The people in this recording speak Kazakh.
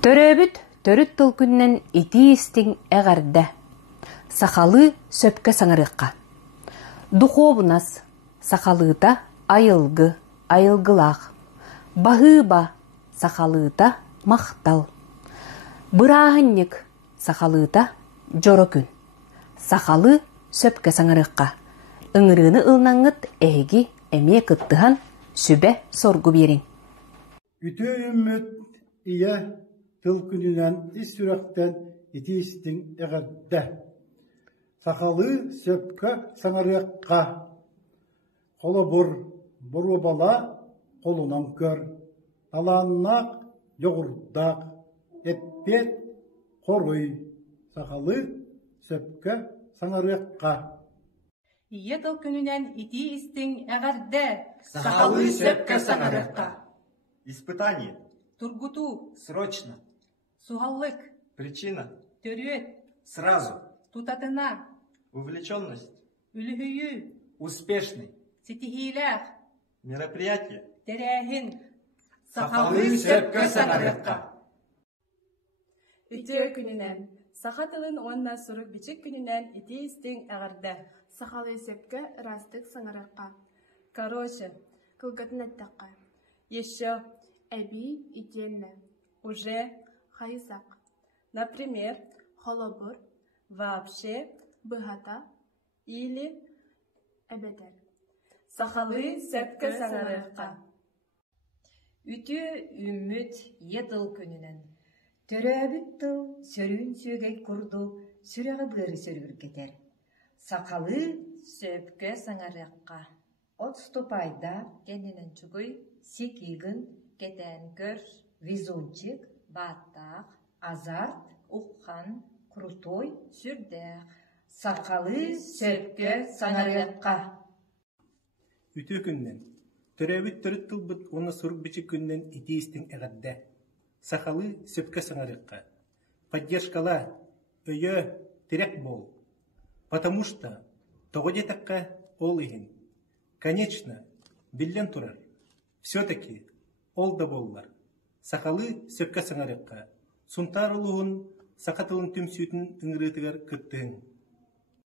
Төрөбүт төрүт тыл күннен ити истиң эғәрдә. Сахалы сөпкә саңарыққа. Духовнас сахалыта айылгы, айылгылақ. Бахыба сахалыта мақтал. Бырағынник сахалыта жорокүн. Сахалы сөпкә саңарыққа. Үңіріні ылнаңыт әйгі әме кыттыхан сүбә соргу берин. Үтө үммөт ия тыл күнүнен ис сүрәктен итистиң эғәддә. Сахалы сөпкә саңарыққа. Қолы бұру бала қолынан көр. Таланнақ жоғырдақ. Эппет қорой. Сахалы сөпкә саңарыққа. Ие тыл күнүнен ити истиң эғәрдә. Сахалы сөпкә саңарыққа. Испытание. Тургуту. Срочно. Сугаллык. Причина. Төрүөт. Сразу. Тутатына. Увлеченность. Үлүһүйүү. Успешный. Ситихилэх. Мероприятие. Терәһин. Сахалы сөпкә саңарыққа. Үтө күнүнен. Саха тылын онна сурук бичик күнүнен ити истиң эғәрдә. Сахалы сөпкә растык саңарыққа. Короче. Кылгатын әттаққа. Еще. Әби итенне. Уже. Хайысақ. Например. Холобур. Вообще. Быхата. Или. Әбетер. Сахалы сөпкә саңарыққа. Үтө үммүт етыл күнүнен. Төрөбүт тыл сөрүн сөгей курду, сүрәгы быры сөргүр кетер. Сакалы сөпкө саңарыққа. Отступайда кенинен чугуй, сикигин, кетен көр, везунчик, баттақ, азарт, уххан, крутой, сүрдәк. Сакалы сөпкө саңарыққа. Үтө күннен. Төрөбүт төрүт тылбыт оны сурук бичик күннен итиистиң эғәддә. Сахалы сөпкә саңарыққа. Поддержкала, өйө, терек бол. Потому что тоғодетаққа ол иһин. Конечно, биллен турар. Все-таки ол да боллар. Сахалы сөпкә саңарыққа. Сунтар улуғын сақатылын түмсүйтін үңірітігер күттігін.